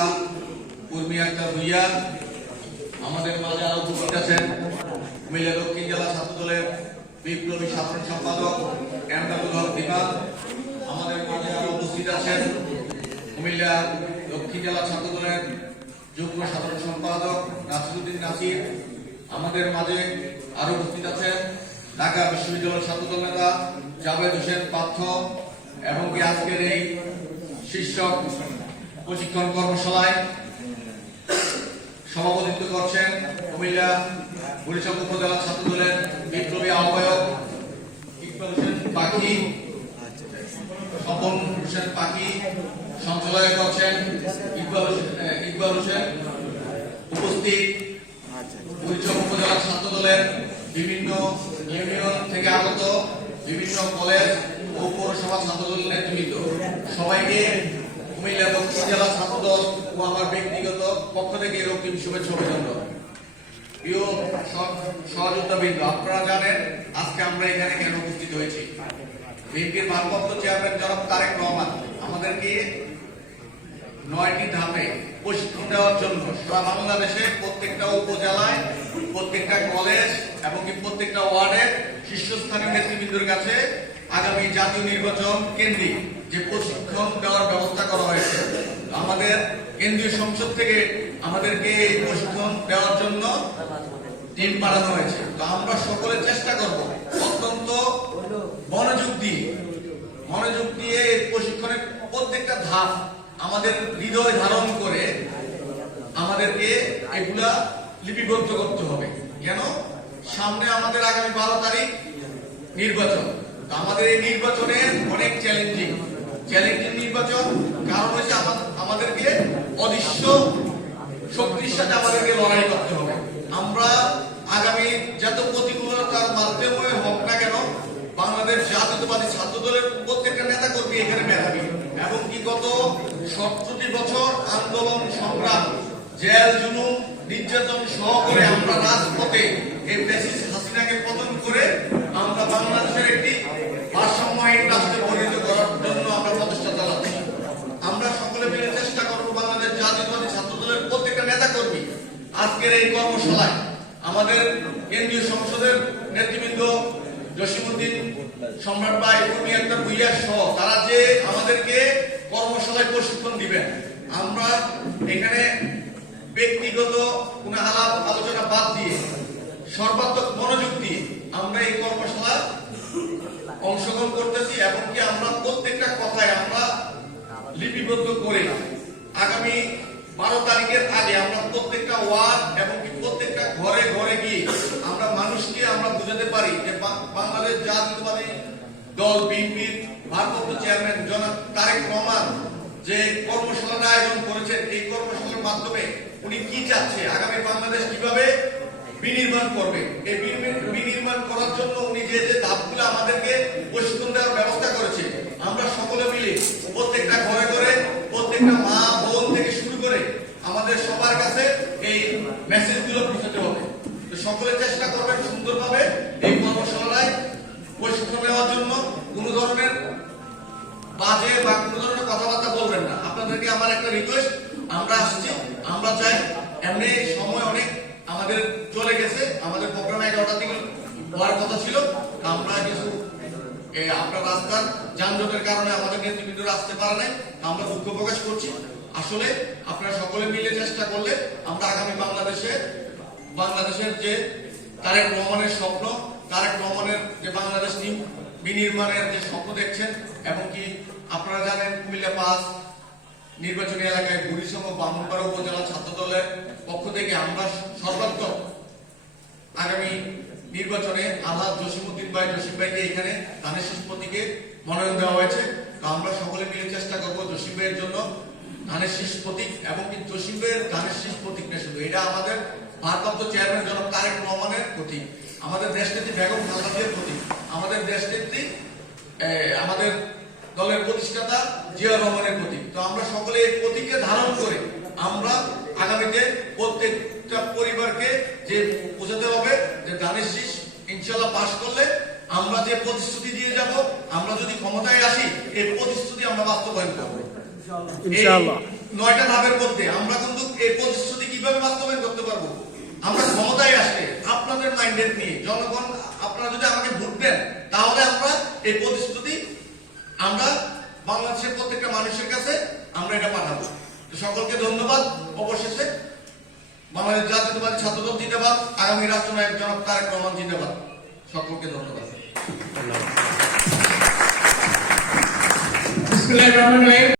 নেতা উর্মি আক্তার ভুইয়া, আমাদের মাঝে আরো উপস্থিত আছেন কুমিল্লা দক্ষিণ জেলা ছাত্র দলের বিপ্লবী সাধারণ সম্পাদক এমদাদুল হক দিমান, আমাদের মাঝে আরো উপস্থিত আছেন কুমিল্লা দক্ষিণ জেলা ছাত্র দলের যুগ্ম সাধারণ সম্পাদক নাসিরউদ্দিন নাসির, আমাদের মাঝে আরো উপস্থিত আছেন ঢাকা বিশ্ববিদ্যালয়ের ছাত্র দল নেতা জাভেদ হোসেন পার্থ, এবং কি আজকের এই শীর্ষক প্রশিক্ষণ কর্মশালায় সভাপতিত্ব করছেন কুমিল্লা বরিশাল উপজেলা ছাত্র দলের বিপ্লবী আহ্বায়ক ইকবাল হোসেন পাখি, স্বপন হোসেন পাখি, সঞ্চালনা করছেন ইকবাল হোসেন। উপস্থিত বরিশাল উপজেলা ছাত্র দলের বিভিন্ন ইউনিয়ন থেকে আগত বিভিন্ন কলেজ ও পৌরসভা ছাত্র দলের নেতৃবৃন্দ, সবাইকে কুমিল্লা দক্ষিণ জেলা ছাত্র দল ও আমার ব্যক্তিগত পক্ষ থেকে রক্তিম শুভেচ্ছা অভিনন্দন। প্রিয় সহযোদ্ধাবৃন্দ, আপনারা জানেন আজকে আমরা এখানে কেন উপস্থিত হয়েছি। বিএনপির ভারপ্রাপ্ত চেয়ারম্যান জনাব তারেক রহমান আমাদেরকে 9টি ধাপে প্রশিক্ষণ দেওয়ার জন্য সারা বাংলাদেশে প্রত্যেকটা উপজেলায়, প্রত্যেকটা কলেজ এবং প্রত্যেকটা ওয়ার্ডে শীর্ষস্থানীয় নেতৃবৃন্দের কাছে আগামী জাতীয় নির্বাচন কেন্দ্রিক যে প্রশিক্ষণ দেওয়ার ব্যবস্থা করা হয়েছে, আমাদের কেন্দ্রীয় সংসদ থেকে আমাদেরকে এই প্রশিক্ষণ দেওয়ার জন্য টিম পাঠানো হয়েছে। তো আমরা সকলে চেষ্টা করব অত্যন্ত মনোযোগ দিয়ে প্রশিক্ষণের প্রত্যেকটা ধাপ আমাদের হৃদয় ধারণ করে আমাদেরকে এগুলা লিপিবদ্ধ করতে হবে। কেন সামনে আমাদের আগামী 12 তারিখ নির্বাচন। তো আমাদের এই নির্বাচনে অনেক চ্যালেঞ্জিং নির্বাচন, কারণ হচ্ছে আমাদেরকে অদৃশ্য শক্তির সাথে আমাদেরকে লড়াই করতে হবে। আমরা আগামী যত প্রতিকূলতার মাধ্যমে হোক না কেন, বাংলাদেশ জাতীয়তাবাদী ছাত্র দলের প্রত্যেকটা নেতা কর্মী এখানে মেধাবী, এবং কি গত 70 বছর আন্দোলন সংগ্রাম, জেল জুলুম নির্যাতন সহ করে আমরা রাজপথে এই ফ্যাসিস্ট হাসিনাকে পতন করে আমরা বাংলাদেশের একটি ভারসাম্যহীন রাষ্ট্রে পরিণত করার জন্য আমরা প্রচেষ্টা চালাচ্ছি। আমরা সকলে মিলে চেষ্টা করব বাংলাদেশ জাতীয়তাবাদী ছাত্র দলের প্রত্যেকটা নেতা কর্মী আজকের এই কর্মশালায় আমাদের কেন্দ্রীয় সংসদের নেতৃবৃন্দ জসিমউদ্দিন সম্রাট ভাই, উর্মি আক্তার ভুইয়া সহ তারা যে আমাদেরকে কর্মশালায় প্রশিক্ষণ দিবেন, আমরা এখানে ব্যক্তিগত কোন আলাপ আলোচনা বাদ দিয়ে সর্বাত্মক মনোযোগ দিয়ে আমরা এই কর্মশালা অংশগ্রহণ করতেছি, এবং কি আমরা প্রত্যেকটা কথায় আমরা লিপিবদ্ধ করে আগামী 12 তারিখের আগে আমরা প্রত্যেকটা ওয়ার্ড এবং প্রত্যেকটা ঘরে ঘরে গিয়ে আমরা মানুষকে আমরা বুঝাতে পারি যে বাংলাদেশ জাতীয়তাবাদী দল বিএনপির ভারপ্রাপ্ত চেয়ারম্যান জনাব তারেক রহমান যে কর্মশালার আয়োজন করেছেন, এই কর্মশালার মাধ্যমে উনি কি চাচ্ছে, আগামী বাংলাদেশ কিভাবে বিনির্মাণ করবে, এই বিনির্মাণ করার জন্য উনি যে ধাপগুলো আমাদেরকে প্রশিক্ষণ দেওয়ার ব্যবস্থা করেছে, আমরা সকলে মিলে প্রত্যেকটা ঘরে ঘরে প্রত্যেকটা মা বোন থেকে শুরু করে আমাদের সবার কাছে এই মেসেজগুলো পৌঁছাতে হবে। তো সকলে চেষ্টা করবেন সুন্দরভাবে এই কর্মশালায় প্রশিক্ষণ নেওয়ার জন্য। কোন ধরনের বাজে বা কোন ধরনের কথাবার্তা বলবেন না। আপনাদেরকে আমার একটা রিকোয়েস্ট, আমরা আসছি, আমরা চাই, এমনি সময় অনেক আমাদের চলে গেছে, আমাদের প্রোগ্রাম 11টা থেকে হওয়ার কথা ছিল, আমরা কিছু আপনার রাস্তার যানজটের কারণে আমাদের নেতৃবৃন্দরা আসতে পারে নাই, আমরা দুঃখ প্রকাশ করছি। আসলে আপনারা সকলে মিলে চেষ্টা করলে আমরা আগামী বাংলাদেশের যে তারেক রহমানের স্বপ্ন, তারেক রহমানের যে বাংলাদেশ বিনির্মাণের যে স্বপ্ন দেখছেন, এবং কি আপনারা জানেন কুমিল্লা 5 নির্বাচনী এলাকায় বরিশাল ও ব্রাহ্মণবাড়িয়া উপজেলা ছাত্র দলের পক্ষ থেকে আমরা সর্বাত্মক আগামী নির্বাচনে আলহাজ জসিমউদ্দিন ভাইকে এখানে ধানের শীষ প্রতীকে মনোনয়ন দেওয়া হয়েছে। তো আমরা সকলে মিলে চেষ্টা করবো জসিম ভাইয়ের জন্য ধানের শীষ প্রতীক, এবং কি জসিম ভাইয়ের ধানের শীষ প্রতীক না শুধু, এটা আমাদের ভারপ্রাপ্ত চেয়ারম্যান জনাব তারেক রহমানের প্রতীক, আমাদের দেশনেত্রী বেগম খালেদা জিয়ার প্রতীক, আমাদের দেশনেত্রী আমাদের দলের প্রতিষ্ঠাতা জিয়াউর রহমানের প্রতীক। তো আমরা সকলে এই প্রতীককে ধারণ করে আমরা আগামীতে প্রত্যেকটা পরিবারকে যে বোঝাতে হবে যে ধানের শীষ ইনশাআল্লাহ পাশ করলে আমরা যে প্রতিশ্রুতি দিয়ে যাব, আমরা যদি ক্ষমতায় আসি এই প্রতিশ্রুতি আমরা বাস্তবায়ন করব ইনশাআল্লাহ। 9টা ধাপের মধ্যে আমরা কিন্তু এই প্রতিশ্রুতি কিভাবে বাস্তবায়ন করতে পারবো? আমরা ক্ষমতায় আসলে আপনাদের মাইন্ডেড নিয়ে জনগণ, আপনারা যদি আমাকে ভোট দেন তাহলে আমরা এই প্রতিশ্রুতি আমরা বাংলাদেশের প্রত্যেকটা মানুষের কাছে আমরা এটা পাঠাবো। সকলকে ধন্যবাদ। অবশেষে বাংলাদেশ জাতীয়তাবাদী ছাত্রদল জিন্দাবাদ, আগামী রাষ্ট্রনায়ক জনাব তারেক রহমান জিন্দাবাদ। সকলকে ধন্যবাদ।